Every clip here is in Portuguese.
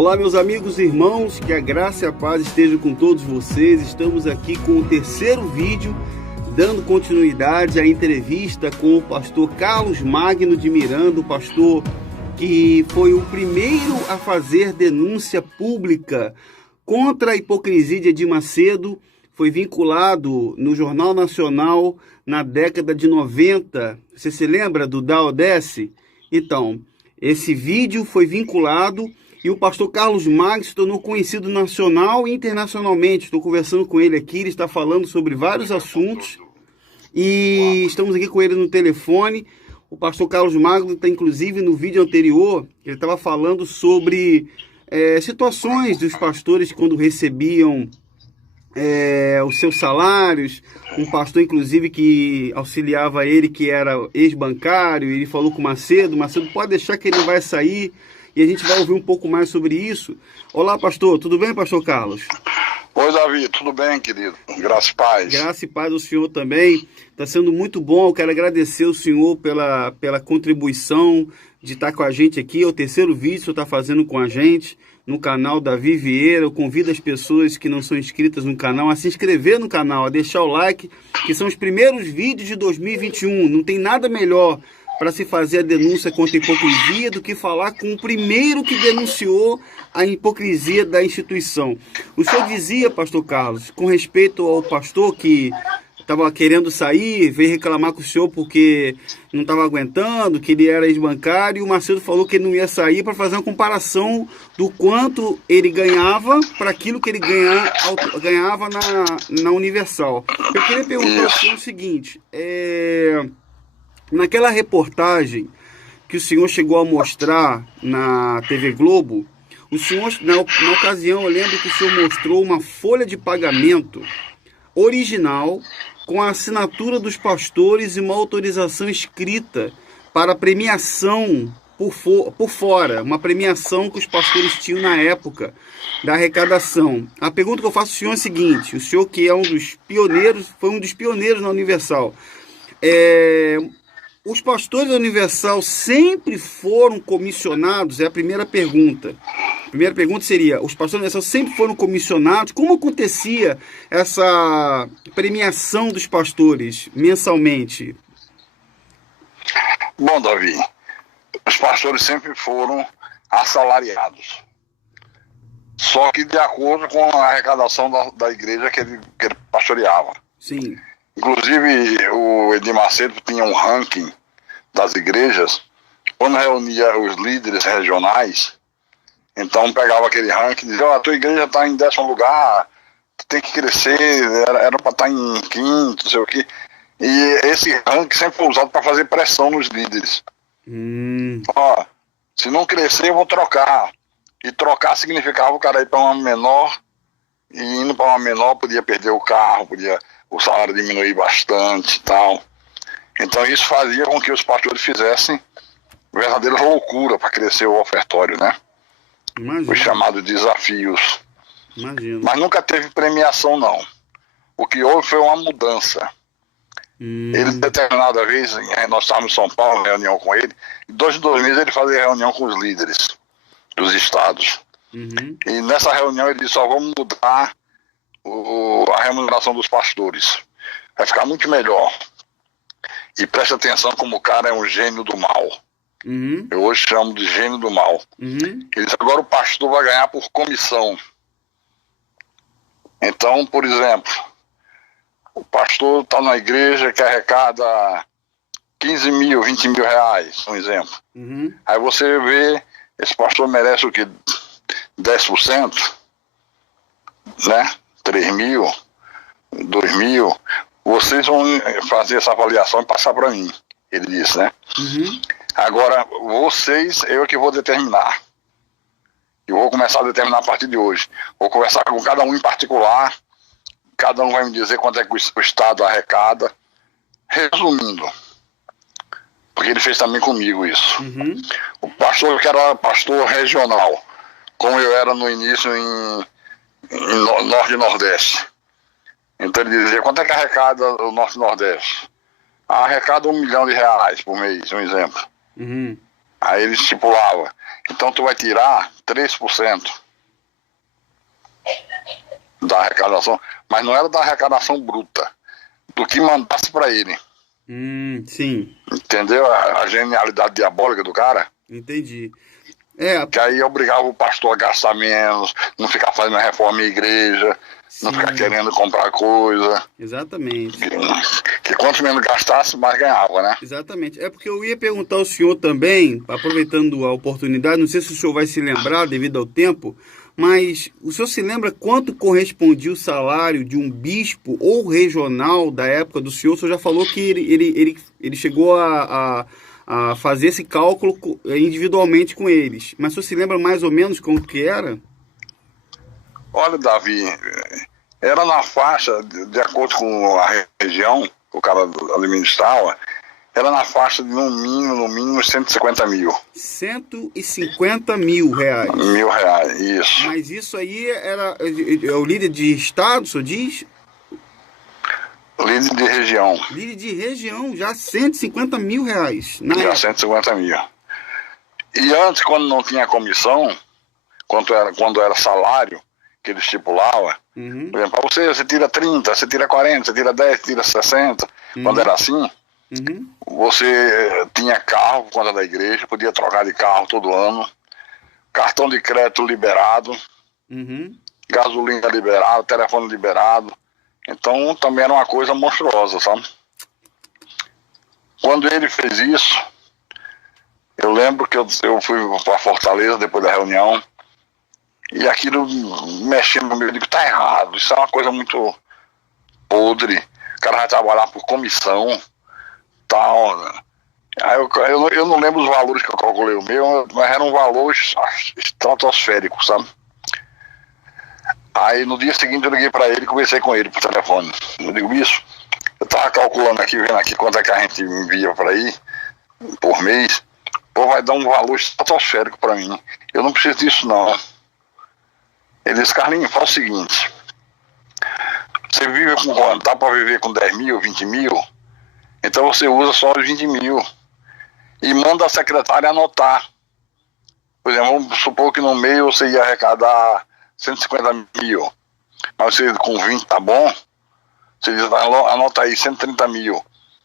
Olá, meus amigos e irmãos, que a graça e a paz estejam com todos vocês. Estamos aqui com o terceiro vídeo, dando continuidade à entrevista com o pastor Carlos Magno de Miranda, o pastor que foi o primeiro a fazer denúncia pública contra a hipocrisia de Edir Macedo. Foi vinculado no Jornal Nacional na década de 90. Você se lembra do Da Odesse? Então, esse vídeo foi vinculado e o pastor Carlos Magno se tornou conhecido nacional e internacionalmente. Estou conversando com ele aqui, ele está falando sobre vários assuntos e estamos aqui com ele no telefone. O pastor Carlos Magno está, inclusive, no vídeo anterior, ele estava falando sobre situações dos pastores quando recebiam os seus salários. Um pastor, inclusive, que auxiliava ele, que era ex-bancário, ele falou com o Macedo pode deixar que ele vai sair, e a gente vai ouvir um pouco mais sobre isso. Olá, pastor, tudo bem, pastor Carlos? Oi, Davi, tudo bem, querido? Graça e paz. Graça e paz ao senhor também. Está sendo muito bom, eu quero agradecer ao senhor pela contribuição de estar com a gente aqui. É o terceiro vídeo que o senhor está fazendo com a gente no canal Davi Vieira. Eu convido as pessoas que não são inscritas no canal a se inscrever no canal, a deixar o like, que são os primeiros vídeos de 2021. Não tem nada melhor para se fazer a denúncia contra a hipocrisia do que falar com o primeiro que denunciou a hipocrisia da instituição. O senhor dizia, pastor Carlos, com respeito ao pastor que estava querendo sair, veio reclamar com o senhor porque não estava aguentando, que ele era ex-bancário, e o Macedo falou que ele não ia sair, para fazer uma comparação do quanto ele ganhava para aquilo que ele ganhava na Universal. Eu queria perguntar ao senhor o seguinte: naquela reportagem que o senhor chegou a mostrar na TV Globo, o senhor, na ocasião, eu lembro que o senhor mostrou uma folha de pagamento original com a assinatura dos pastores e uma autorização escrita para premiação por fora, uma premiação que os pastores tinham na época da arrecadação. A pergunta que eu faço ao senhor é a seguinte: o senhor, que é um dos pioneiros, foi um dos pioneiros na Universal, os pastores da Universal sempre foram comissionados? É a primeira pergunta. A primeira pergunta seria: os pastores da Universal sempre foram comissionados? Como acontecia essa premiação dos pastores mensalmente? Bom, Davi, os pastores sempre foram assalariados, só que de acordo com a arrecadação da igreja que ele pastoreava. Sim. Inclusive, o Edir Macedo tinha um ranking das igrejas. Quando reunia os líderes regionais, então pegava aquele ranking e dizia: a tua igreja está em 10º lugar, tu tem que crescer, era para estar em quinto, não sei o quê. E esse ranking sempre foi usado para fazer pressão nos líderes. Ó, se não crescer, eu vou trocar. E trocar significava o cara ir para uma menor, e indo para uma menor podia perder o carro, o salário diminuir bastante e tal. Então isso fazia com que os pastores fizessem verdadeira loucura para crescer o ofertório, né? Imagino. Os chamados desafios. Imagino. Mas nunca teve premiação, não. O que houve foi uma mudança. Ele, determinada vez, nós estávamos em São Paulo, em reunião com ele, e 2 meses ele fazia reunião com os líderes dos estados. E nessa reunião ele disse: vamos mudar a remuneração dos pastores, vai ficar muito melhor. E preste atenção como o cara é um gênio do mal. Eu hoje chamo de gênio do mal. Ele disse: agora o pastor vai ganhar por comissão. Então, por exemplo, o pastor está na igreja que arrecada 15 mil, 20 mil reais, um exemplo. Aí você vê, esse pastor merece o quê? 10%, né? 3 mil, 2 mil. Vocês vão fazer essa avaliação e passar para mim, ele disse, né? Agora, vocês, eu que vou determinar. Eu vou começar a determinar a partir de hoje. Vou conversar com cada um em particular, cada um vai me dizer quanto é que o Estado arrecada. Resumindo, porque ele fez também comigo isso. O pastor que era pastor regional, como eu era no início em Norte e Nordeste. Então ele dizia: quanto é que arrecada o Norte e Nordeste? Arrecada R$1 milhão por mês, um exemplo. Aí ele estipulava, então tu vai tirar 3% da arrecadação, mas não era da arrecadação bruta, do que mandasse para ele. Sim. Entendeu a genialidade diabólica do cara? Entendi. Que aí obrigava o pastor a gastar menos, não ficar fazendo reforma em igreja, Sim. não ficar querendo comprar coisa. Exatamente. Que quanto menos gastasse, mais ganhava, né? Exatamente. É porque eu ia perguntar ao senhor também, aproveitando a oportunidade, não sei se o senhor vai se lembrar devido ao tempo, mas o senhor se lembra quanto correspondia o salário de um bispo ou regional da época do senhor? O senhor já falou que ele chegou a fazer esse cálculo individualmente com eles. Mas o senhor se lembra mais ou menos como que era? Olha, Davi, era na faixa, de acordo com a região que o cara administrava, era na faixa de no mínimo 150 mil. 150 mil reais. R$1.000, isso. Mas isso aí é o líder de estado, o senhor diz? Líder de região. Líder de região, já 150 mil reais. Já 150 mil. E antes, quando não tinha comissão, quando era salário que ele estipulava, por exemplo, para você tira 30, você tira 40, você tira 10, você tira 60. Quando era assim, você tinha carro por conta da igreja, podia trocar de carro todo ano, cartão de crédito liberado, gasolina liberada, telefone liberado. Então também era uma coisa monstruosa, sabe? Quando ele fez isso, eu lembro que eu fui para Fortaleza depois da reunião, e aquilo mexendo no meu, eu digo, tá errado, isso é uma coisa muito podre, o cara vai trabalhar por comissão, tal, né? Aí eu não lembro os valores que eu calculei o meu, mas eram valores estratosféricos, sabe? Aí no dia seguinte eu liguei pra ele e conversei com ele por telefone. Eu digo, isso, eu tava calculando aqui, vendo aqui quanto é que a gente envia pra aí, por mês, pô, vai dar um valor estratosférico pra mim. Eu não preciso disso não. Ele disse, Carlinhos, faz o seguinte, você vive com, dá pra viver com 10 mil, 20 mil, então você usa só os 20 mil e manda a secretária anotar. Por exemplo, vamos supor que no mês você ia arrecadar 150 mil, mas você com 20 tá bom, você diz, anota aí 130 mil,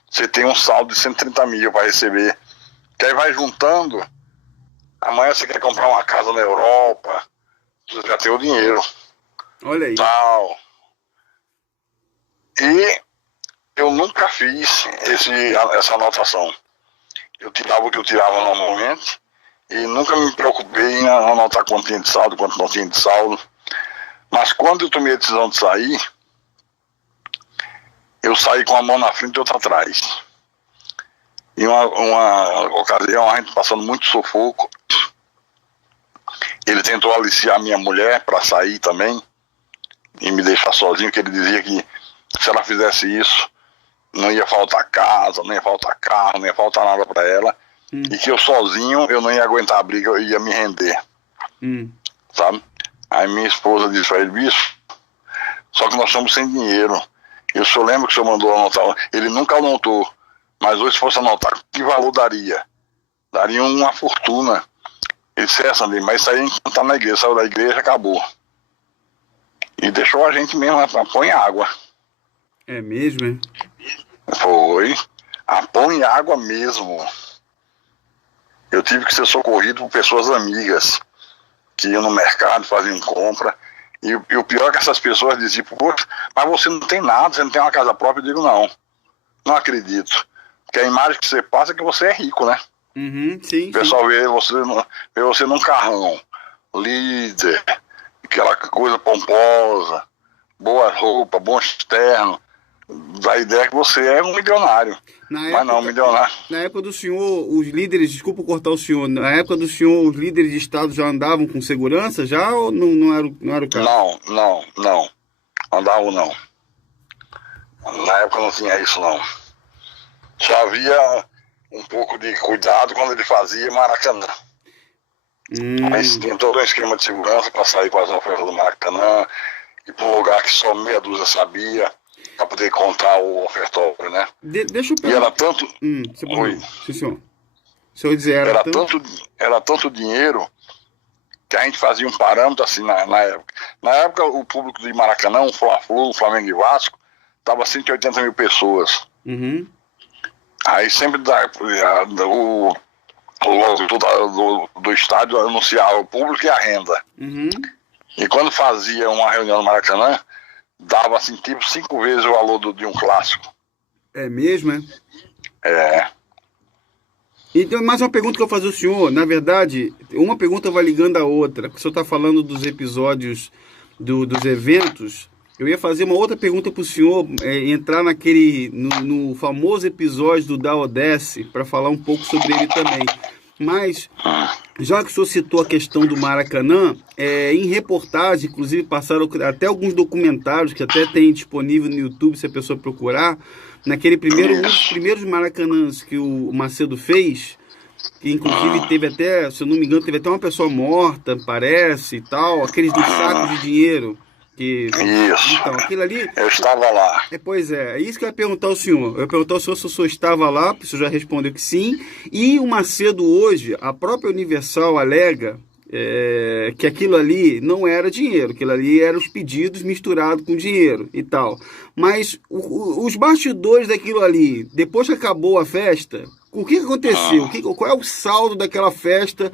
você tem um saldo de 130 mil para receber, que aí vai juntando, amanhã você quer comprar uma casa na Europa, você já tem o dinheiro. Olha aí. Tal. E eu nunca fiz essa anotação. Eu tirava o que eu tirava normalmente, e nunca me preocupei em anotar quanto tinha de saldo, quanto não tinha de saldo. Mas quando eu tomei a decisão de sair, eu saí com a mão na frente e outra atrás. Em uma ocasião, a gente passando muito sufoco, ele tentou aliciar minha mulher para sair também e me deixar sozinho, que ele dizia que se ela fizesse isso, não ia faltar casa, não ia faltar carro, não ia faltar nada para ela. E que eu sozinho, eu não ia aguentar a briga, eu ia me render. Sabe? Aí minha esposa disse pra ele, bicho, só que nós estamos sem dinheiro. Eu só lembro que o senhor mandou anotar. Ele nunca anotou, mas hoje se fosse anotar, que valor daria? Daria uma fortuna. Ele disse, Sandrinho, mas isso aí não tá na igreja, saiu da igreja, acabou. E deixou a gente mesmo, põe água. É mesmo, hein? Foi. Põe água mesmo. Eu tive que ser socorrido por pessoas amigas que iam no mercado, faziam compra. E o pior é que essas pessoas diziam, poxa, mas você não tem nada, você não tem uma casa própria. Eu digo, não acredito. Porque a imagem que você passa é que você é rico, né? Sim, o pessoal vê você num carrão, líder, aquela coisa pomposa, boa roupa, bom externo. Dá a ideia que você é um milionário. Mas não, milionário. Na época do senhor, os líderes, desculpa cortar o senhor, na época do senhor, os líderes de estado já andavam com segurança já ou não era o caso? Não. Andavam não. Na época não tinha isso não. Só havia um pouco de cuidado quando ele fazia Maracanã. Mas tinha todo um esquema de segurança para sair com as ofertas do Maracanã, e para um lugar que só meia dúzia sabia, para poder contar o ofertório, né? Deixa eu perguntar. E era tanto... Sim, senhor. Se eu dizer, era tanto dinheiro que a gente fazia um parâmetro assim na época. Na época, o público de Maracanã, o Fla-Flu, o Flamengo e Vasco, tava 180 mil pessoas. Uhum. Aí sempre o do estádio anunciava o público e a renda. Uhum. E quando fazia uma reunião no Maracanã, dava assim, tipo 5 vezes o valor de um clássico. É mesmo, é? É. Então, mais uma pergunta que eu vou fazer ao senhor. Na verdade, uma pergunta vai ligando a outra. O senhor está falando dos episódios dos eventos. Eu ia fazer uma outra pergunta para o senhor, entrar no famoso episódio do Da Odesse, para falar um pouco sobre ele também. Mas, já que o senhor citou a questão do Maracanã, em reportagem, inclusive passaram até alguns documentários que até tem disponível no YouTube, se a pessoa procurar, um dos primeiros Maracanãs que o Macedo fez, que inclusive teve até, se eu não me engano, teve até uma pessoa morta, parece, e tal, aqueles dos sacos de dinheiro. Isso. Então, aquilo ali... Eu estava lá. Pois é isso que eu ia perguntar ao senhor. Eu ia perguntar ao senhor se o senhor estava lá, porque o senhor já respondeu que sim. E o Macedo hoje, a própria Universal alega que aquilo ali não era dinheiro, aquilo ali eram os pedidos misturados com dinheiro e tal. Mas os bastidores daquilo ali, depois que acabou a festa, o que aconteceu? Qual é o saldo daquela festa?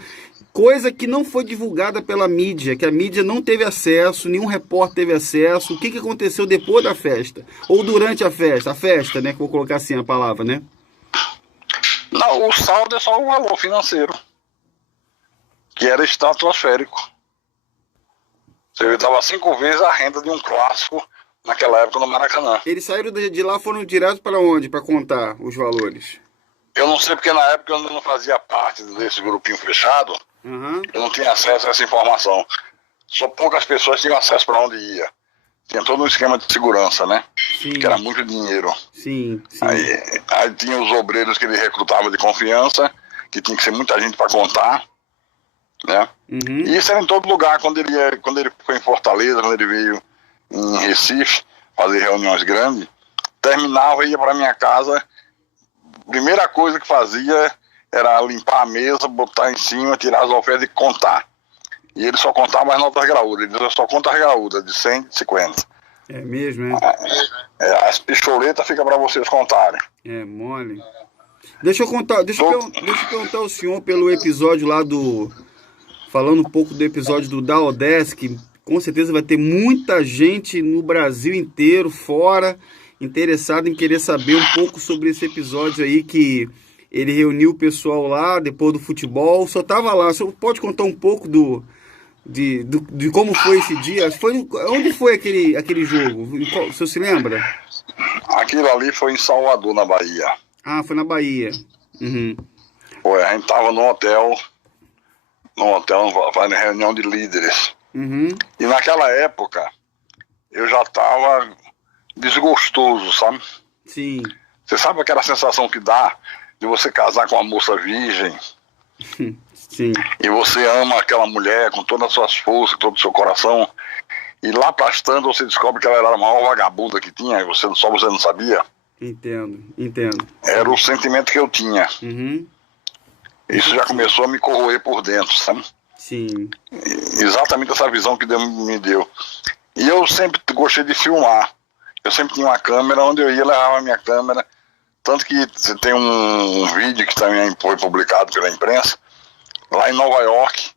Coisa que não foi divulgada pela mídia, que a mídia não teve acesso, nenhum repórter teve acesso. O que aconteceu depois da festa? Ou durante a festa, né? Que vou colocar assim a palavra, né? Não, o saldo é só o valor financeiro, que era estratosférico. Você dava 5 vezes a renda de um clássico naquela época no Maracanã. Eles saíram de lá, foram direto para onde? Para contar os valores? Eu não sei, porque na época eu não fazia parte desse grupinho fechado. Uhum. Eu não tinha acesso a essa informação. Só poucas pessoas tinham acesso para onde ia. Tinha todo um esquema de segurança, né? Sim. Que era muito dinheiro. Sim. Aí tinha os obreiros que ele recrutava de confiança, que tinha que ser muita gente para contar, né? Uhum. E isso era em todo lugar. Quando ele foi em Fortaleza, quando ele veio em Recife fazer reuniões grandes, terminava e ia para minha casa. Primeira coisa que fazia era limpar a mesa, botar em cima, tirar as ofertas e contar. E ele só contava as notas graúdas. Ele só conta as graúdas, de 100 e 50. É mesmo, As picholetas ficam para vocês contarem. É mole. Deixa eu perguntar ao senhor pelo episódio lá falando um pouco do episódio do Da Odesse, que com certeza vai ter muita gente no Brasil inteiro, fora, interessada em querer saber um pouco sobre esse episódio aí, que ele reuniu o pessoal lá depois do futebol. Só tava lá. Você pode contar um pouco de como foi esse dia? Onde foi aquele jogo? O senhor se lembra? Aquilo ali foi em Salvador, na Bahia. Ah, foi na Bahia. Uhum. Foi, a gente tava num hotel fazendo reunião de líderes. Uhum. E naquela época eu já tava desgostoso, sabe? Sim. Você sabe aquela sensação que dá de você casar com uma moça virgem? Sim. E você ama aquela mulher com todas as suas forças, todo o seu coração, e lá pastando você descobre que ela era a maior vagabunda que tinha, você não sabia. Entendo. Era o sentimento que eu tinha. Uhum. Isso já começou a me corroer por dentro, sabe? Sim. Exatamente essa visão que Deus me deu. E eu sempre gostei de filmar. Eu sempre tinha uma câmera, onde eu ia, levava a minha câmera. Tanto que você tem um vídeo que também foi publicado pela imprensa, lá em Nova York,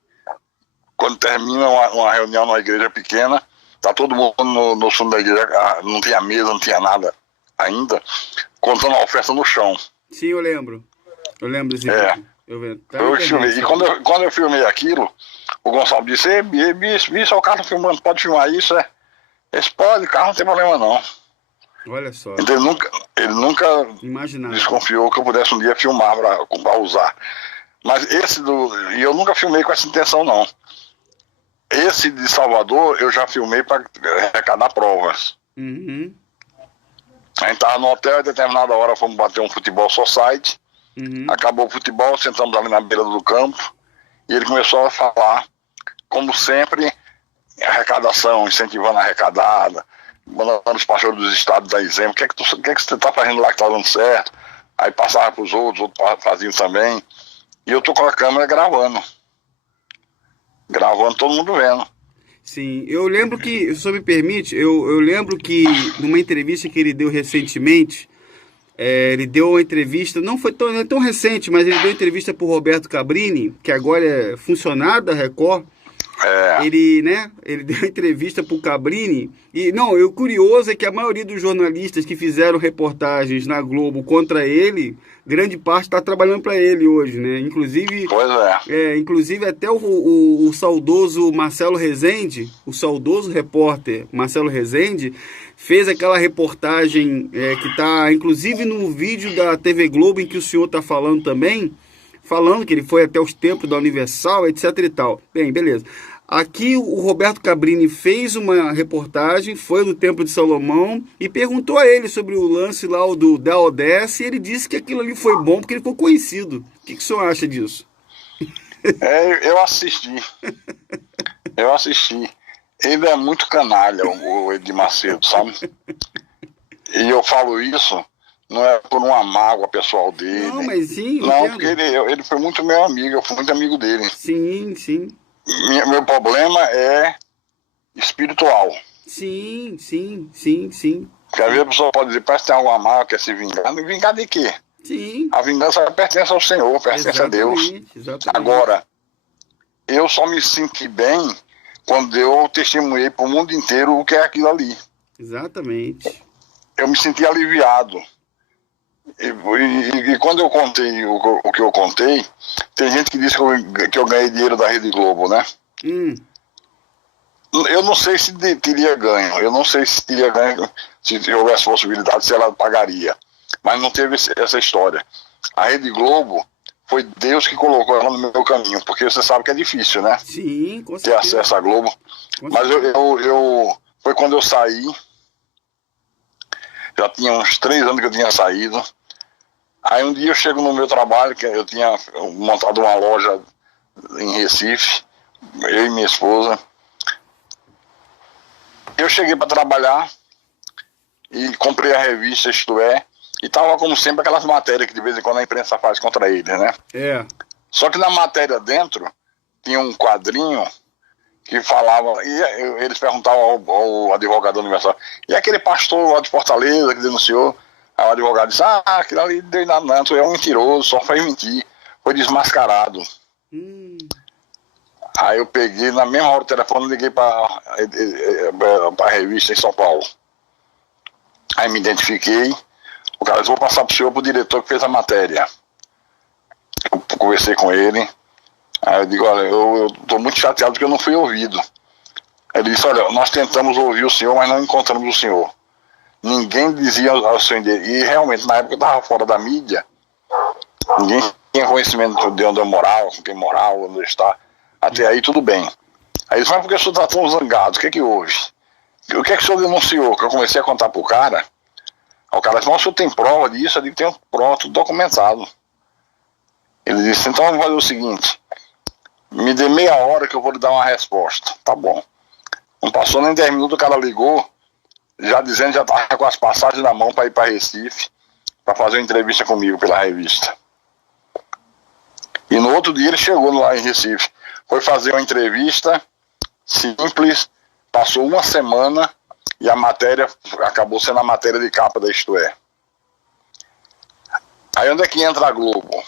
quando termina uma reunião numa igreja pequena, tá todo mundo no fundo da igreja, não tinha mesa, não tinha nada ainda, contando a oferta no chão. Sim, eu lembro desse vídeo. Eu filmei. E quando eu filmei aquilo, o Gonçalo disse: bicho, o carro tá filmando, pode filmar isso? Esse pode, carro não tem problema não. Olha só. Então, ele nunca desconfiou que eu pudesse um dia filmar para usar. Mas e eu nunca filmei com essa intenção não. Esse de Salvador eu já filmei para arrecadar provas. Uhum. A gente tava no hotel, e a determinada hora fomos bater um futebol society. Uhum. Acabou o futebol, sentamos ali na beira do campo e ele começou a falar, como sempre, arrecadação, incentivando a arrecadada, mandando os pastores dos estados dar exemplo. O que é que você está fazendo lá que está dando certo? Aí passava para os outros faziam também. e eu tô com a câmera gravando. Gravando, todo mundo vendo. Sim, eu lembro que, se o senhor me permite, eu lembro que numa entrevista que ele deu recentemente, ele deu uma entrevista, não foi tão, não é tão recente, mas ele deu uma entrevista para o Roberto Cabrini, que agora é funcionário da Record. Ele, né, ele deu uma entrevista para o Cabrini, e não, o curioso é que a maioria dos jornalistas que fizeram reportagens na Globo contra ele, grande parte está trabalhando para ele hoje, né? Inclusive, inclusive até o saudoso Marcelo Rezende, o saudoso repórter Marcelo Rezende, fez aquela reportagem que está inclusive no vídeo da TV Globo em que o senhor está falando também, falando que ele foi até os templos da Universal, etc e tal. Bem, beleza. Aqui o Roberto Cabrini fez uma reportagem, foi no Templo de Salomão e perguntou a ele sobre o lance lá da Odessa, e ele disse que aquilo ali foi bom porque ele ficou conhecido. O que o senhor acha disso? Eu assisti. Eu assisti. Ele é muito canalha, o Edir Macedo, sabe? E eu falo isso, não é por uma mágoa pessoal dele. Não, mas sim, não, porque ele foi muito meu amigo, eu fui muito amigo dele. Sim, sim. Meu problema é espiritual. Sim, sim, sim, sim. Porque às vezes a pessoa pode dizer, parece que tem alguma mágoa, quer se vingar. Não vingar de quê? Sim. A vingança pertence ao Senhor, pertence a Deus. Exatamente. Agora, eu só me senti bem quando eu testemunhei para o mundo inteiro o que é aquilo ali. Exatamente. Eu me senti aliviado. E quando eu contei o que eu contei, tem gente que disse que eu ganhei dinheiro da Rede Globo, né? Eu não sei se teria ganho, eu não sei se teria ganho, se houvesse possibilidade, se ela pagaria. Mas não teve essa história. A Rede Globo foi Deus que colocou ela no meu caminho, porque você sabe que é difícil, né? Sim, com certeza. Ter acesso à Globo. Mas foi quando eu saí, já tinha uns 3 anos que eu tinha saído. Aí um dia eu chego no meu trabalho, que eu tinha montado uma loja em Recife, eu e minha esposa. Eu cheguei para trabalhar e comprei a revista Isto É, e tava como sempre aquelas matérias que de vez em quando a imprensa faz contra eles, né? Só que na matéria dentro tinha um quadrinho que falava, e eles perguntavam ao advogado universal, e aquele pastor lá de Fortaleza que denunciou? Aí o advogado disse, aquilo ali deu nada não, tu é um mentiroso, só fez mentir, foi desmascarado. Aí eu peguei, na mesma hora do telefone, liguei para a revista em São Paulo. Aí me identifiquei, o cara disse, vou passar pro senhor, pro diretor que fez a matéria. Eu conversei com ele, aí eu digo, olha, eu tô muito chateado porque eu não fui ouvido. Ele disse, olha, nós tentamos ouvir o senhor, mas não encontramos o senhor. Ninguém dizia ao seu endereço. E realmente, na época eu estava fora da mídia, ninguém tinha conhecimento de onde eu morava, com quem morava, onde eu estava. Até aí tudo bem. Aí ele disse, mas por que o senhor está tão zangado? O que é que houve? O que é que o senhor denunciou? Que eu comecei a contar para o cara. Aí o cara disse, mas o senhor tem prova disso? Eu digo, tenho prova, tudo documentado. Ele disse, então vamos fazer o seguinte, me dê meia hora que eu vou lhe dar uma resposta. Tá bom. Não passou nem 10 minutos, o cara ligou, já dizendo que já estava com as passagens na mão para ir para Recife, para fazer uma entrevista comigo pela revista. E no outro dia ele chegou lá em Recife, foi fazer uma entrevista simples, passou uma semana e a matéria acabou sendo a matéria de capa da Isto É. Aí onde é que entra a Globo?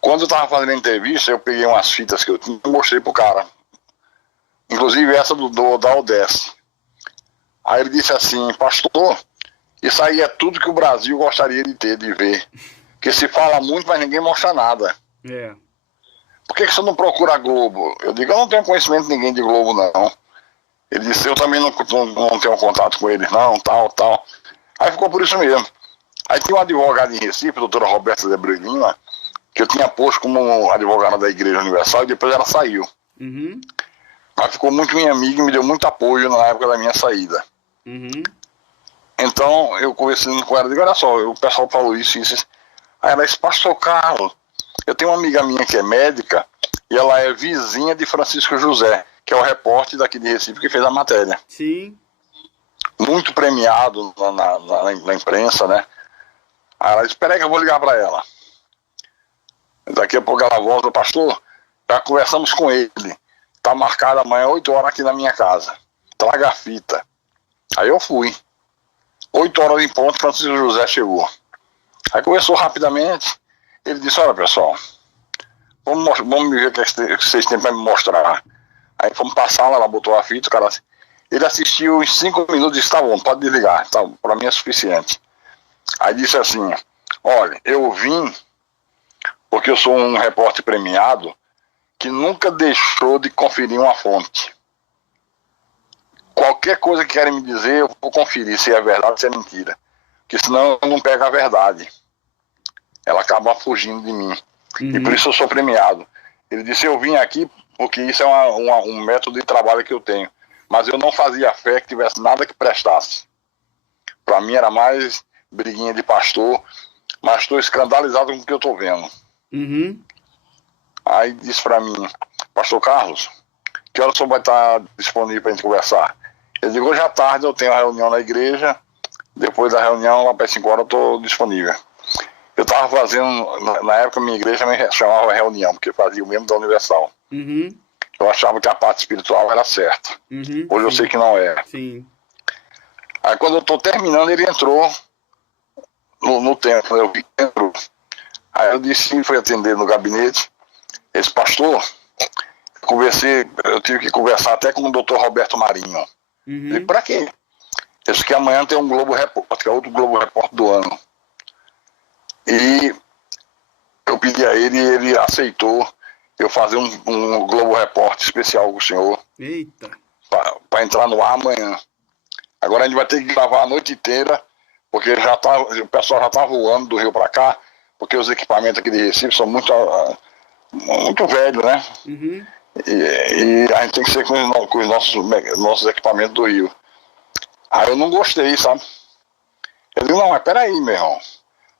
Quando eu estava fazendo a entrevista, eu peguei umas fitas que eu tinha e mostrei pro cara. Inclusive essa da Odessa. Aí ele disse assim, pastor, isso aí é tudo que o Brasil gostaria de ter, de ver. Porque se fala muito, mas ninguém mostra nada. Por que você não procura a Globo? Eu digo, eu não tenho conhecimento de ninguém de Globo, não. Ele disse, eu também não tenho contato com eles, não, tal. Aí ficou por isso mesmo. Aí tinha um advogado em Recife, a doutora Roberta de Abreu Lima, que eu tinha posto como advogada da Igreja Universal, e depois ela saiu. Mas ficou muito minha amiga e me deu muito apoio na época da minha saída. Então eu conversando com ela, digo, olha só, o pessoal falou isso. Aí ela disse, pastor Carlos, eu tenho uma amiga minha que é médica e ela é vizinha de Francisco José, que é o repórter daqui de Recife que fez a matéria. Sim. Muito premiado na imprensa, né? Aí ela disse, espera aí que eu vou ligar para ela. Daqui a pouco ela volta, pastor, já conversamos com ele. Tá marcado amanhã 8 horas aqui na minha casa. Traga a fita. Aí eu fui. 8 horas em ponto, Francisco José chegou. Aí conversou rapidamente. Ele disse, olha pessoal, vamos ver o que vocês têm para me mostrar. Aí fomos pra sala, ela botou a fita, o cara... Ele assistiu em 5 minutos e disse, tá bom, pode desligar, tá, para mim é suficiente. Aí disse assim, olha, eu vim porque eu sou um repórter premiado que nunca deixou de conferir uma fonte. Qualquer coisa que querem me dizer, eu vou conferir se é verdade ou se é mentira. Porque senão eu não pego a verdade. Ela acaba fugindo de mim. E por isso eu sou premiado. Ele disse, eu vim aqui porque isso é um método de trabalho que eu tenho. Mas eu não fazia fé que tivesse nada que prestasse. Para mim era mais briguinha de pastor, mas estou escandalizado com o que eu estou vendo. Aí disse para mim, pastor Carlos, que hora o senhor vai estar disponível para a gente conversar? Ele disse, hoje à tarde eu tenho uma reunião na igreja, depois da reunião, lá para as 5 horas eu estou disponível. Eu estava fazendo, na época minha igreja me chamava reunião, porque fazia o mesmo da Universal. Eu achava que a parte espiritual era certa. Hoje eu sei que não é. Sim. Aí quando eu estou terminando, ele entrou no templo, eu vi que entrou. Aí eu disse, fui atender no gabinete, esse pastor, eu tive que conversar até com o doutor Roberto Marinho. Ele, pra quê? Ele disse que amanhã tem um Globo Repórter, que é outro Globo Repórter do ano. E eu pedi a ele e ele aceitou eu fazer um Globo Repórter especial com o senhor. Eita! Para entrar no ar amanhã. Agora a gente vai ter que gravar a noite inteira, porque o pessoal já tá voando do Rio para cá, porque os equipamentos aqui de Recife são muito velhos, né? E a gente tem que ser com os nossos equipamentos do Rio. Aí eu não gostei, sabe? Eu digo, não, mas peraí, meu irmão.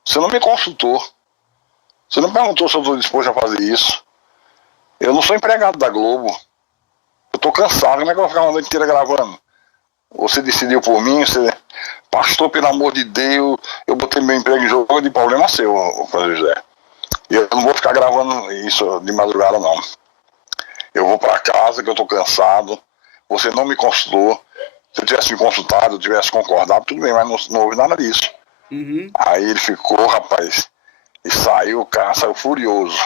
Você não me consultou. Você não perguntou se eu estou disposto a fazer isso. Eu não sou empregado da Globo. Eu tô cansado. Como é que eu vou ficar uma noite inteira gravando? Você decidiu por mim, pastor, pelo amor de Deus, eu botei meu emprego em jogo, de problema seu, Francisco José. E eu não vou ficar gravando isso de madrugada, não. Eu vou para casa, que eu tô cansado. Você não me consultou. Se eu tivesse me consultado, eu tivesse concordado, tudo bem, mas não houve nada disso. Aí ele ficou, rapaz, e saiu, o cara saiu furioso.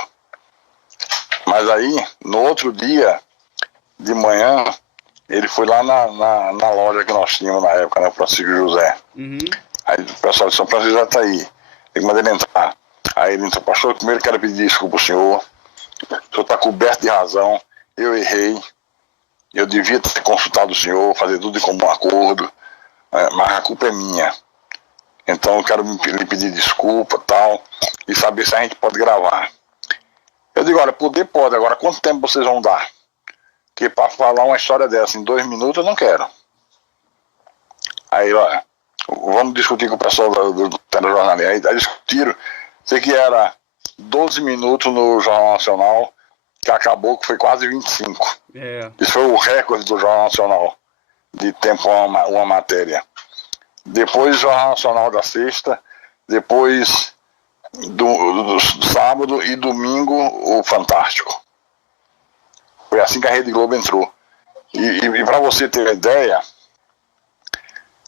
Mas aí, no outro dia, de manhã, ele foi lá na loja que nós tínhamos na época, né, Francisco José. Aí o pessoal de São Francisco já tá aí. Tem que mandar ele entrar. Aí ele entrou, pastor, primeiro quero pedir desculpa ao senhor. O senhor está coberto de razão. Eu errei. Eu devia ter consultado o senhor, fazer tudo de comum acordo. Mas a culpa é minha. Então eu quero lhe pedir desculpa e tal. E saber se a gente pode gravar. Eu digo, olha, poder pode. Agora, quanto tempo vocês vão dar? Porque para falar uma história dessa em 2 minutos, eu não quero. Aí, olha, vamos discutir com o pessoal do telejornalismo. Aí discutiram, sei que era 12 minutos no Jornal Nacional, que acabou, que foi quase 25. Isso foi o recorde do Jornal Nacional, de tempo uma matéria. Depois o Jornal Nacional da sexta, depois do sábado e domingo o Fantástico. Foi assim que a Rede Globo entrou. E para você ter uma ideia,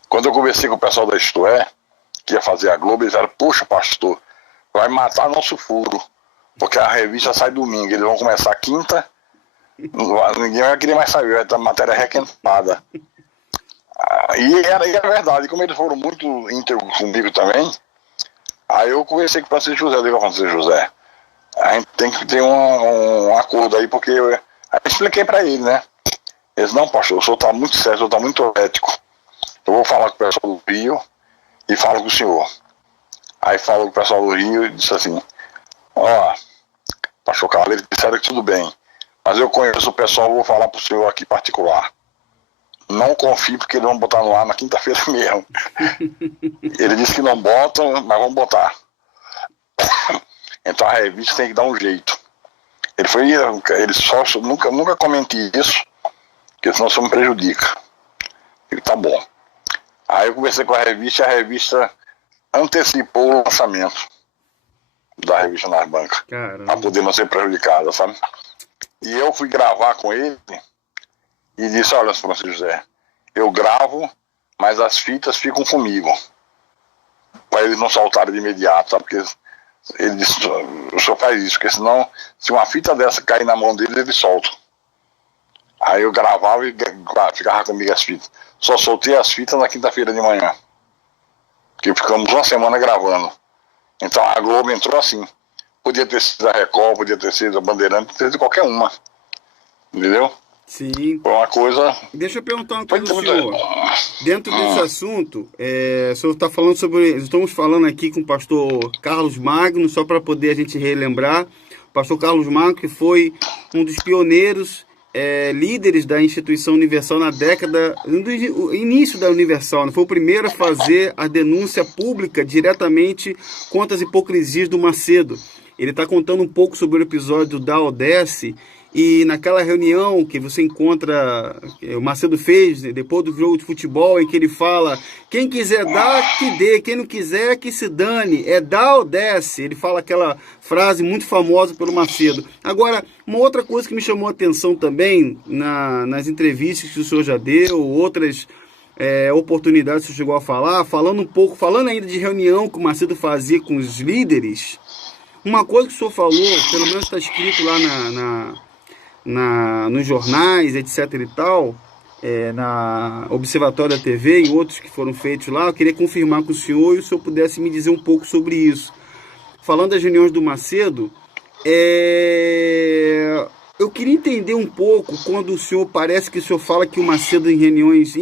quando eu conversei com o pessoal da Isto É, que ia fazer a Globo, eles disseram, poxa pastor, vai matar nosso furo, porque a revista sai domingo, eles vão começar quinta, ninguém vai querer mais saber, vai ter matéria requentada. E era verdade, como eles foram muito íntegros comigo também, aí eu conversei com o Francisco José, eu digo ao Francisco José, a gente tem que ter um acordo aí, porque aí eu expliquei para ele, né? Ele disse, não pastor, o senhor está muito sério, o senhor está muito ético, eu vou falar com o pessoal do Rio e falo com o senhor. Aí falou com o pessoal do Rio e disse assim, ó, pastor Carlos, eles disseram que tudo bem, mas eu conheço o pessoal, vou falar para o senhor aqui particular. Não confie porque eles vão botar no ar na quinta-feira mesmo. Ele disse que não botam, mas vão botar. Então a revista tem que dar um jeito. Ele só nunca comente isso, porque senão isso me prejudica. Ele tá bom. Aí eu conversei com a revista antecipou o lançamento da revista nas bancas. Para poder não ser prejudicada, sabe? E eu fui gravar com ele e disse, olha, Francisco José, eu gravo, mas as fitas ficam comigo. Para eles não soltarem de imediato, sabe? Porque ele disse, o senhor faz isso, porque senão, se uma fita dessa cair na mão deles, eles soltam. Aí eu gravava e ficava comigo as fitas. Só soltei as fitas na quinta-feira de manhã. Porque ficamos uma semana gravando. Então a Globo entrou assim. Podia ter sido a Record, podia ter sido a Bandeirante, podia ter sido qualquer uma. Entendeu? Sim. Foi uma coisa... Deixa eu perguntar uma coisa ao senhor. Dentro desse assunto, o senhor está falando sobre... Estamos falando aqui com o pastor Carlos Magno, só para poder a gente relembrar. O pastor Carlos Magno, que foi um dos pioneiros, líderes da instituição Universal na década... No início da Universal, né? Foi o primeiro a fazer a denúncia pública diretamente contra as hipocrisias do Macedo. Ele está contando um pouco sobre o episódio da Odesse. E naquela reunião que você encontra, o Macedo fez, né, depois do jogo de futebol, em que ele fala, quem quiser dar, que dê, quem não quiser, que se dane, dá ou desce. Ele fala aquela frase muito famosa pelo Macedo. Agora, uma outra coisa que me chamou a atenção também, nas entrevistas que o senhor já deu, outras oportunidades que o senhor chegou a falar, falando ainda de reunião que o Macedo fazia com os líderes, uma coisa que o senhor falou, pelo menos está escrito lá nos jornais, etc e tal, na Observatório da TV e outros que foram feitos lá, eu queria confirmar com o senhor e o senhor pudesse me dizer um pouco sobre isso. Falando das reuniões do Macedo, eu queria entender um pouco quando o senhor, parece que o senhor fala que o Macedo em reuniões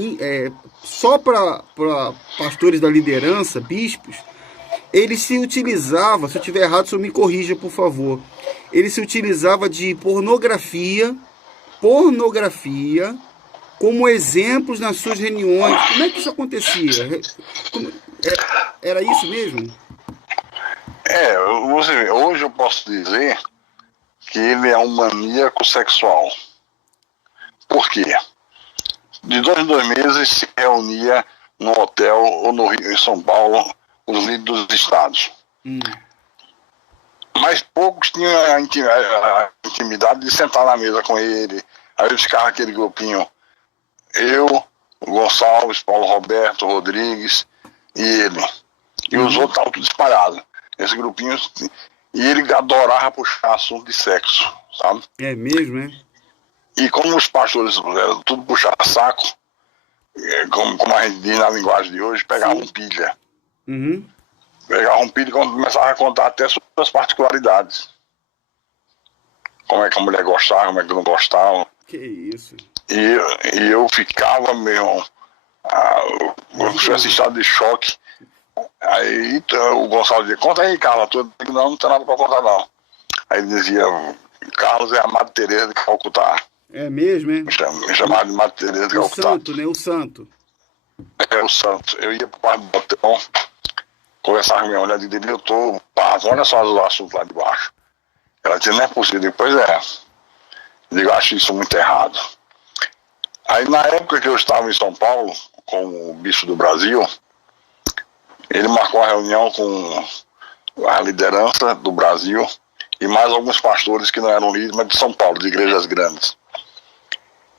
só para pastores da liderança, bispos, ele se utilizava, se eu estiver errado, o senhor me corrija, por favor. Ele se utilizava de pornografia como exemplos nas suas reuniões. Como é que isso acontecia? Era isso mesmo? Hoje eu posso dizer que ele é um maníaco sexual. Por quê? De 2 em 2 meses se reunia no hotel ou no Rio, em São Paulo, os líderes dos estados. Mas poucos tinham a intimidade de sentar na mesa com ele. Aí eles ficavam aquele grupinho, eu, o Gonçalves, Paulo Roberto, Rodrigues e ele. E os outros estavam tudo espalhados. Esse grupinho, e ele adorava puxar assunto de sexo, sabe? É mesmo, né? E como os pastores eram tudo puxar saco, como a gente diz na linguagem de hoje, pegavam pilha. Pegava um pilha e começava a contar até suas particularidades. Como é que a mulher gostava, como é que não gostava. Que isso. E eu ficava mesmo, eu tivesse estado de choque. Aí o Gonçalo dizia, conta aí, Carlos, não tem nada para contar não. Aí ele dizia, Carlos é a Madre Teresa de Calcutá. É mesmo, é? Me chamava de Madre Teresa de Calcutá. O santo, né? O santo. O santo. Eu ia pro quarto do hotel, conversava com minha mulher, dizia, eu tô pasmo, olha só os assuntos lá de baixo. Ela dizia, não é possível. Depois eu digo, acho isso muito errado. Aí na época que eu estava em São Paulo, com o bispo do Brasil, ele marcou uma reunião com a liderança do Brasil e mais alguns pastores que não eram líderes, mas de São Paulo, de igrejas grandes.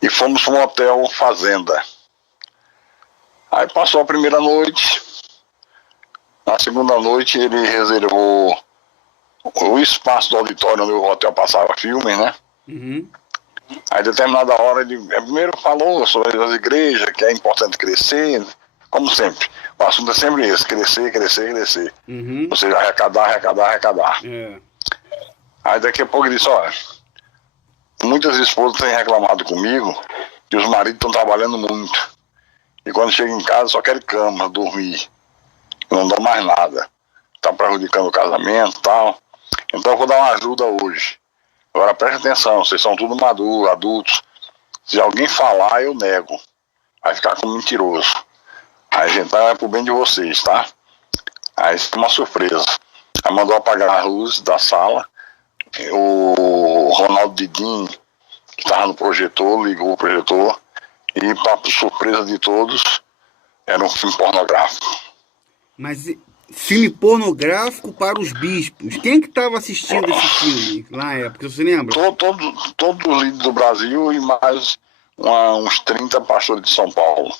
E fomos para um hotel fazenda. Aí passou a primeira noite. Na segunda noite ele reservou o espaço do auditório onde o hotel passava filmes, né? Aí, a determinada hora, ele primeiro falou sobre as igrejas, que é importante crescer, como sempre. O assunto é sempre esse, crescer, crescer, crescer. Ou seja, arrecadar. Aí daqui a pouco ele disse, olha, muitas esposas têm reclamado comigo que os maridos estão trabalhando muito. E quando chegam em casa só querem cama, dormir. Não dão mais nada. Está prejudicando o casamento e tal. Então eu vou dar uma ajuda hoje. Agora preste atenção, vocês são tudo maduros, adultos. Se alguém falar, eu nego. Vai ficar como mentiroso. Aí então é pro bem de vocês, tá? Aí isso é uma surpresa. Aí mandou apagar as luzes da sala. O Ronaldo Didim, que estava no projetor, ligou o projetor. E para surpresa de todos, era um filme pornográfico. Mas filme pornográfico para os bispos. Quem que estava assistindo esse filme na época, você lembra? Todos os líderes do Brasil e mais uns 30 pastores de São Paulo.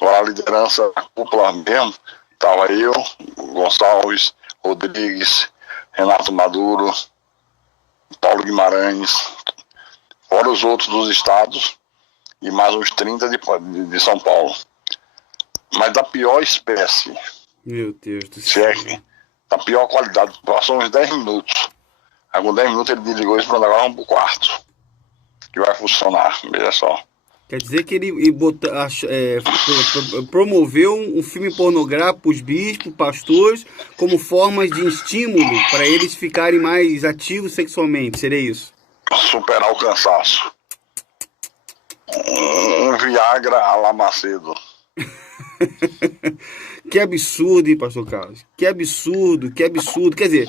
Agora a liderança, a cúpula mesmo, estava eu, Gonçalves, Rodrigues, Renato Maduro, Paulo Guimarães, fora os outros dos estados e mais uns 30 de São Paulo. Mas da pior espécie. Meu Deus do céu. Da pior qualidade. Passou uns 10 minutos. Aí com 10 minutos ele desligou isso, pronto, agora vamos pro quarto. Que vai funcionar, veja só. Quer dizer que ele promoveu um filme pornográfico para os bispos, pastores, como formas de estímulo para eles ficarem mais ativos sexualmente, seria isso? Superar o cansaço. Um Viagra à la Macedo. Que absurdo, hein, pastor Carlos? Que absurdo, que absurdo. Quer dizer,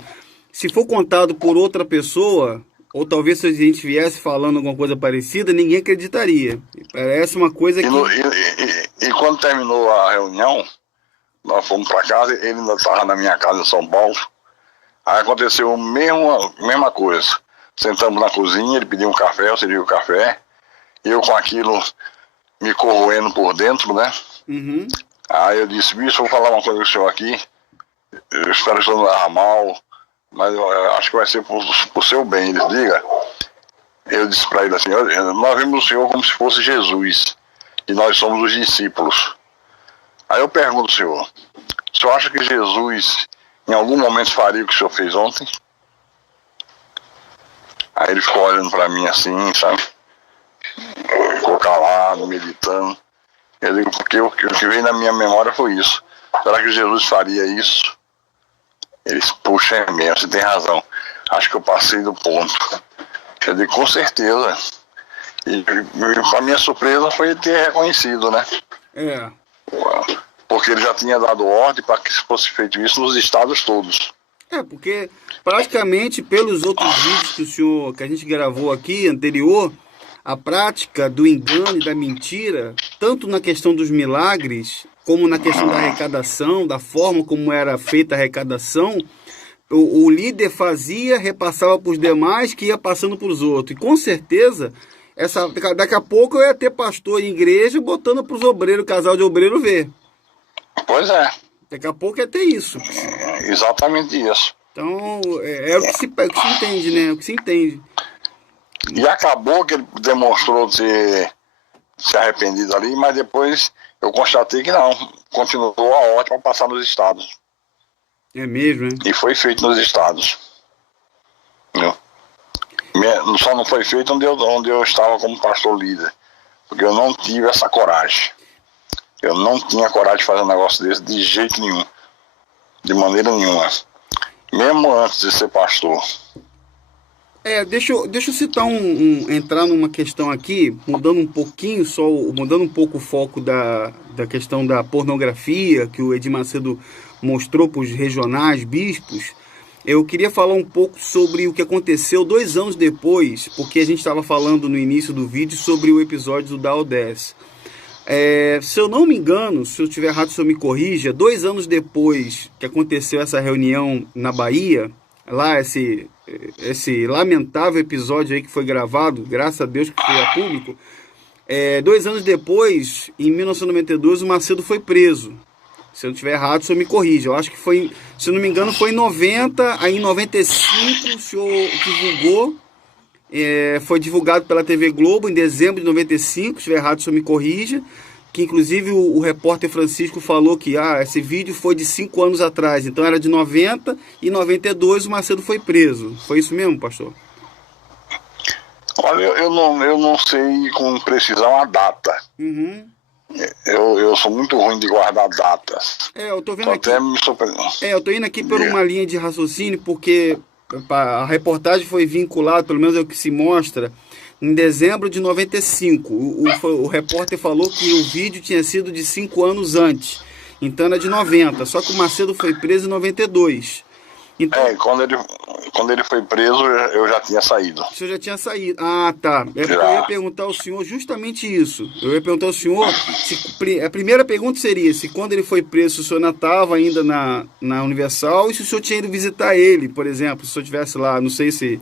se for contado por outra pessoa, ou talvez se a gente viesse falando alguma coisa parecida, ninguém acreditaria. Parece uma coisa que... E quando terminou a reunião, nós fomos para casa, ele ainda estava na minha casa em São Paulo. Aí aconteceu a mesma coisa. Sentamos na cozinha, ele pediu um café, eu servi o café. Eu com aquilo me corroendo por dentro, né? Uhum. Aí eu disse, bicho, vou falar uma coisa com o senhor aqui. Eu espero que o senhor não erra mal, mas eu acho que vai ser por seu bem. Ele diga. Eu disse para ele assim, nós vemos o senhor como se fosse Jesus, e nós somos os discípulos. Aí eu pergunto ao senhor, o senhor acha que Jesus em algum momento faria o que o senhor fez ontem? Aí ele ficou olhando para mim assim, sabe? Ficou calado, meditando. Eu digo, porque o que veio na minha memória foi isso. Será que Jesus faria isso? Ele disse, puxa, é mesmo, você tem razão. Acho que eu passei do ponto. Eu digo, com certeza. E para minha surpresa foi ele ter reconhecido, né? É. Porque ele já tinha dado ordem para que fosse feito isso nos estados todos. É, porque praticamente pelos outros vídeos que a gente gravou aqui, anterior, a prática do engano e da mentira, tanto na questão dos milagres, como na questão da arrecadação, da forma como era feita a arrecadação, o líder fazia, repassava para os demais, que ia passando para os outros. E com certeza, daqui a pouco eu ia ter pastor em igreja botando para os obreiros, casal de obreiro ver. Pois é. Daqui a pouco ia ter isso. Exatamente isso. Então, é o que se entende, né? O que se entende. E acabou que ele demonstrou ter se arrependido ali, mas depois eu constatei que não. Continuou a ordem para passar nos estados. É mesmo, hein? E foi feito nos estados. Só não foi feito onde eu estava como pastor líder. Porque eu não tive essa coragem. Eu não tinha coragem de fazer um negócio desse de jeito nenhum. De maneira nenhuma. Mesmo antes de ser pastor. Deixa eu citar entrar numa questão aqui, mudando um pouco o foco da questão da pornografia, que o Edir Macedo mostrou para os regionais bispos. Eu queria falar um pouco sobre o que aconteceu 2 anos depois, porque a gente estava falando no início do vídeo sobre o episódio do Dow 10. Se eu não me engano, se eu estiver errado, o senhor me corrija, 2 anos depois que aconteceu essa reunião na Bahia, lá esse lamentável episódio aí que foi gravado, graças a Deus que foi a público, 2 anos depois, em 1992, o Macedo foi preso. Se eu estiver errado, o senhor me corrija. Eu acho que foi, se eu não me engano, foi em 90, aí em 95 o senhor divulgou, foi divulgado pela TV Globo em dezembro de 95, se estiver errado, o senhor me corrija, que inclusive o repórter Francisco falou que esse vídeo foi de 5 anos atrás, então era de 90 e 92 o Macedo foi preso. Foi isso mesmo, pastor? Olha, eu não sei com precisão a data. Uhum. Eu sou muito ruim de guardar datas. Eu tô vendo aqui. Eu tô indo aqui por uma linha de raciocínio, porque a reportagem foi vinculada, pelo menos é o que se mostra, em dezembro de 95. O repórter falou que o vídeo tinha sido de 5 anos antes. Então era de 90. Só que o Macedo foi preso em 92. Então, quando ele foi preso, eu já tinha saído. O senhor já tinha saído. Ah, tá. Eu ia perguntar ao senhor justamente isso. Eu ia perguntar ao senhor, a primeira pergunta seria se quando ele foi preso, o senhor ainda estava ainda na Universal e se o senhor tinha ido visitar ele, por exemplo, se o senhor estivesse lá, não sei.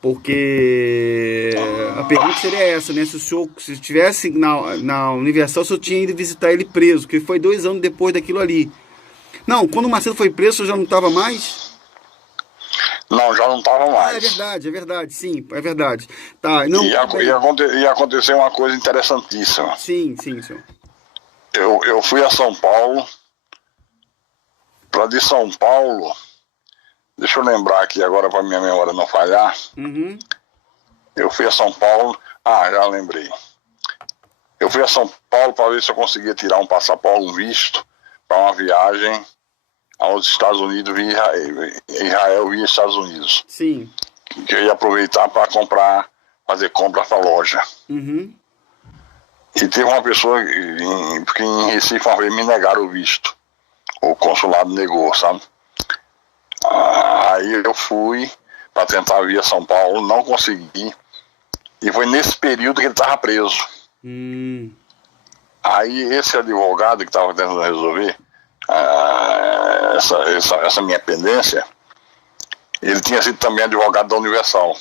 Porque a pergunta seria essa, né? Se o senhor estivesse na Universal, o senhor tinha ido visitar ele preso, que foi 2 anos depois daquilo ali. Não, quando o Macedo foi preso, o senhor já não estava mais? Não, já não estava mais. É verdade, sim, é verdade. Tá, não, ia acontecer uma coisa interessantíssima. Sim, senhor. Eu fui a São Paulo, de São Paulo, deixa eu lembrar aqui agora para minha memória não falhar. Uhum. Eu fui a São Paulo, já lembrei. Eu fui a São Paulo para ver se eu conseguia tirar um passaporte, um visto, para uma viagem aos Estados Unidos via Israel via Estados Unidos. Sim. Que eu ia aproveitar para fazer compra para a loja. Uhum. E teve uma pessoa que em Recife uma vez me negaram o visto. O consulado negou, sabe? Aí eu fui para tentar vir a São Paulo, não consegui. E foi nesse período que ele estava preso. Aí esse advogado que estava tentando resolver essa minha pendência, ele tinha sido também advogado da Universal.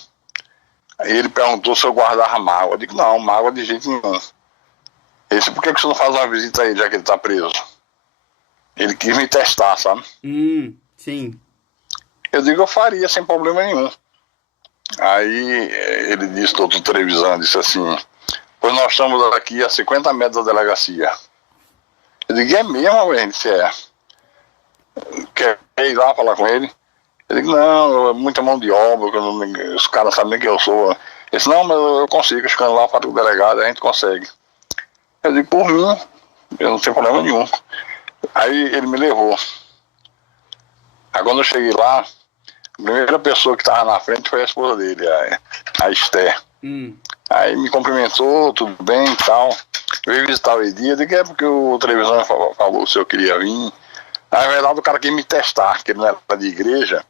Aí ele perguntou se eu guardava mágoa. Eu digo, não, mágoa de jeito nenhum. Ele disse, por que você não faz uma visita a ele, já que ele está preso? Ele quis me testar, sabe? Sim. Eu digo, eu faria sem problema nenhum. Aí ele disse, doutor Trevisan, disse assim, pois nós estamos aqui a 50 metros da delegacia. Eu digo, é mesmo, ele disse, quer ir lá falar com ele? Eu digo, não, é muita mão de obra, os caras sabem nem quem eu sou. Ele disse, não, mas eu consigo, chegando lá para o delegado, a gente consegue. Eu digo, por mim, eu não tenho problema nenhum. Aí ele me levou. Aí quando eu cheguei lá, a primeira pessoa que estava na frente foi a esposa dele, a Esther. Aí me cumprimentou, tudo bem e tal. Veio visitar o Edir, eu digo, porque o televisão falou se eu queria vir. Na verdade, o cara queria me testar, que ele não era de igreja.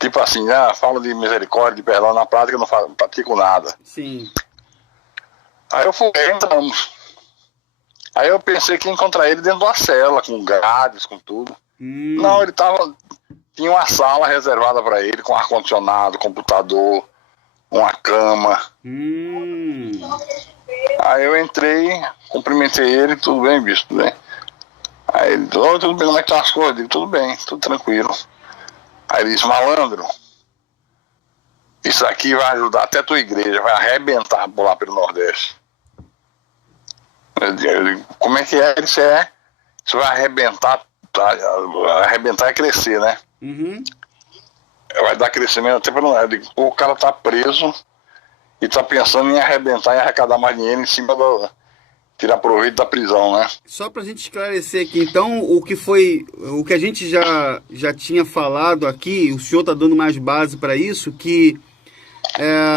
Tipo assim, fala de misericórdia, de perdão, na prática eu não pratico nada. Sim. Aí eu fui, entramos. Aí eu pensei que ia encontrar ele dentro de uma cela, com grades, com tudo. Não, ele tinha uma sala reservada para ele, com ar-condicionado, computador, uma cama. Aí eu entrei, cumprimentei ele, tudo bem, bicho, tudo bem. Aí ele disse, tudo bem, como é que estão as coisas? Eu digo, tudo bem, tudo tranquilo. Aí ele disse, malandro, isso aqui vai ajudar até a tua igreja, vai arrebentar por lá pelo Nordeste. Eu digo, como é que é? Ele disse, isso vai arrebentar é crescer, né? Vai dar crescimento até pelo Nordeste. Eu digo, o cara tá preso e tá pensando em arrebentar e arrecadar mais dinheiro em cima tirar proveito da prisão, né? Só pra gente esclarecer aqui, então, o que a gente já tinha falado aqui, o senhor tá dando mais base para isso, que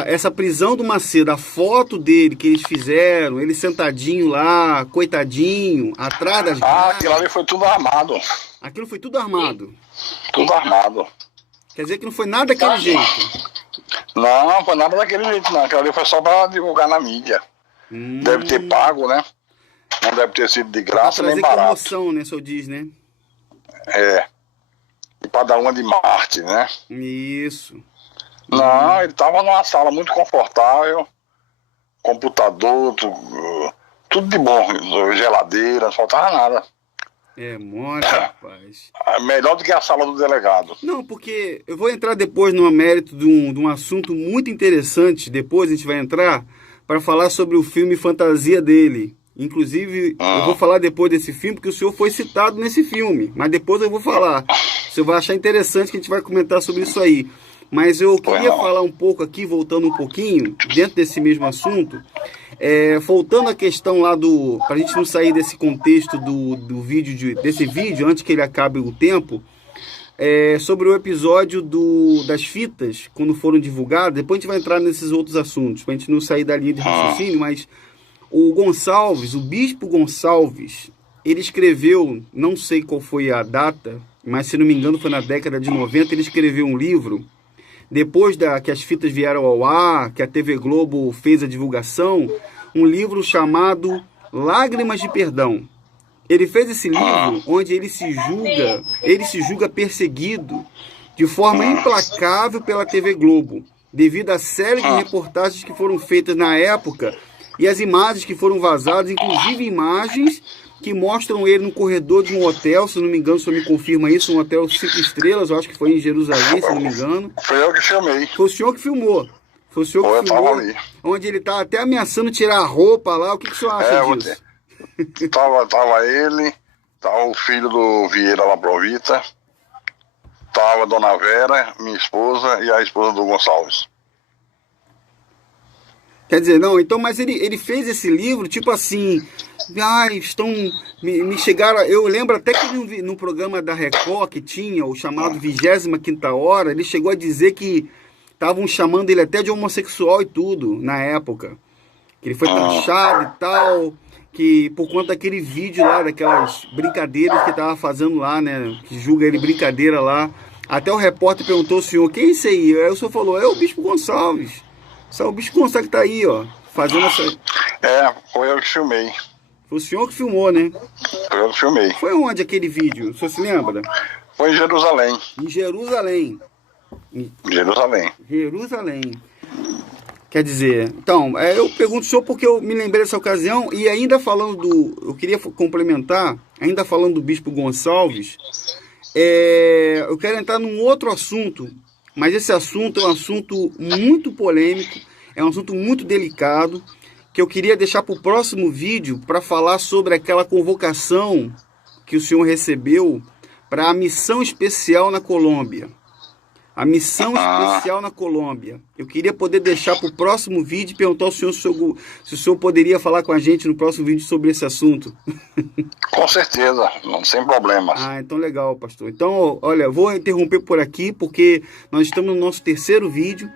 essa prisão do Macedo, a foto dele que eles fizeram, ele sentadinho lá, coitadinho, atrás das grades. Aquilo ali foi tudo armado. Aquilo foi tudo armado? Tudo armado. Quer dizer que não foi nada daquele jeito? Não foi nada daquele jeito, não. Aquilo ali foi só para divulgar na mídia. Deve ter pago, né? Não deve ter sido de graça nem barato. Comoção, né, o senhor diz, né? E para dar uma de Marte, né? Isso. Não, ele tava numa sala muito confortável, computador, tudo de bom, geladeira, não faltava nada. Mole, rapaz. Melhor do que a sala do delegado. Não, porque eu vou entrar depois no mérito de um assunto muito interessante, depois a gente vai entrar para falar sobre o filme Fantasia dele. Inclusive, eu vou falar depois desse filme, porque o senhor foi citado nesse filme, mas depois eu vou falar. Você vai achar interessante que a gente vai comentar sobre isso aí. Mas eu queria falar um pouco aqui, voltando um pouquinho, dentro desse mesmo assunto, voltando à questão lá para a gente não sair desse contexto do vídeo, desse vídeo, antes que ele acabe o tempo, sobre o episódio das fitas, quando foram divulgadas. Depois a gente vai entrar nesses outros assuntos, para a gente não sair da linha de raciocínio, mas o Gonçalves, o Bispo Gonçalves, ele escreveu, não sei qual foi a data, mas se não me engano foi na década de 90, ele escreveu um livro, depois que as fitas vieram ao ar, que a TV Globo fez a divulgação, um livro chamado Lágrimas de Perdão. Ele fez esse livro onde ele se julga perseguido de forma implacável pela TV Globo, devido à série de reportagens que foram feitas na época e as imagens que foram vazadas, inclusive imagens que mostram ele no corredor de um hotel, se não me engano, só me confirma isso, um hotel 5 estrelas, eu acho que foi em Jerusalém, se não me engano. Foi eu que filmei. Foi o senhor que filmou. Foi o senhor que filmou, onde ele tá até ameaçando tirar a roupa lá. O que o senhor acha disso? Tava ele, tava o filho do Vieira Labrovita, tava a dona Vera, minha esposa, e a esposa do Gonçalves. Quer dizer, não, então, mas ele fez esse livro, tipo assim, me chegaram, eu lembro até que no programa da Record, que tinha o chamado 25ª Hora, ele chegou a dizer que estavam chamando ele até de homossexual e tudo, na época, que ele foi taxado e tal, que por conta daquele vídeo lá, daquelas brincadeiras que tava fazendo lá, né, que julga ele brincadeira lá, até o repórter perguntou ao senhor, quem é esse aí? Aí o senhor falou, é o Bispo Gonçalves. Só o Bispo Gonçalves que tá aí, ó, fazendo essa... Foi eu que filmei. Foi o senhor que filmou, né? Foi eu que filmei. Foi onde aquele vídeo? O senhor se lembra? Foi em Jerusalém. Em Jerusalém. Jerusalém. Quer dizer, então, eu pergunto ao senhor porque eu me lembrei dessa ocasião e ainda falando eu queria complementar, ainda falando do Bispo Gonçalves, eu quero entrar num outro assunto, mas esse assunto é um assunto muito polêmico, é um assunto muito delicado, que eu queria deixar para o próximo vídeo para falar sobre aquela convocação que o senhor recebeu para a missão especial na Colômbia. A missão especial na Colômbia. Eu queria poder deixar para o próximo vídeo e perguntar ao senhor se o senhor poderia falar com a gente no próximo vídeo sobre esse assunto. Com certeza, sem problemas. Então legal, pastor. Então, olha, vou interromper por aqui, porque nós estamos no nosso terceiro vídeo,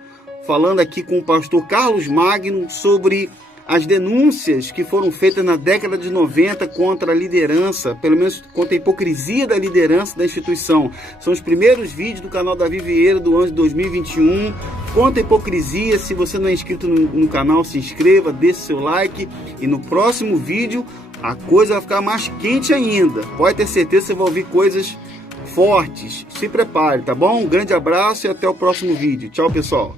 falando aqui com o pastor Carlos Magno sobre as denúncias que foram feitas na década de 90 contra a liderança, pelo menos contra a hipocrisia da liderança da instituição. São os primeiros vídeos do canal Davi Vieira do ano de 2021, contra a hipocrisia. Se você não é inscrito no canal, se inscreva, deixe seu like, e no próximo vídeo a coisa vai ficar mais quente ainda. Pode ter certeza que você vai ouvir coisas fortes. Se prepare, tá bom? Um grande abraço e até o próximo vídeo. Tchau, pessoal.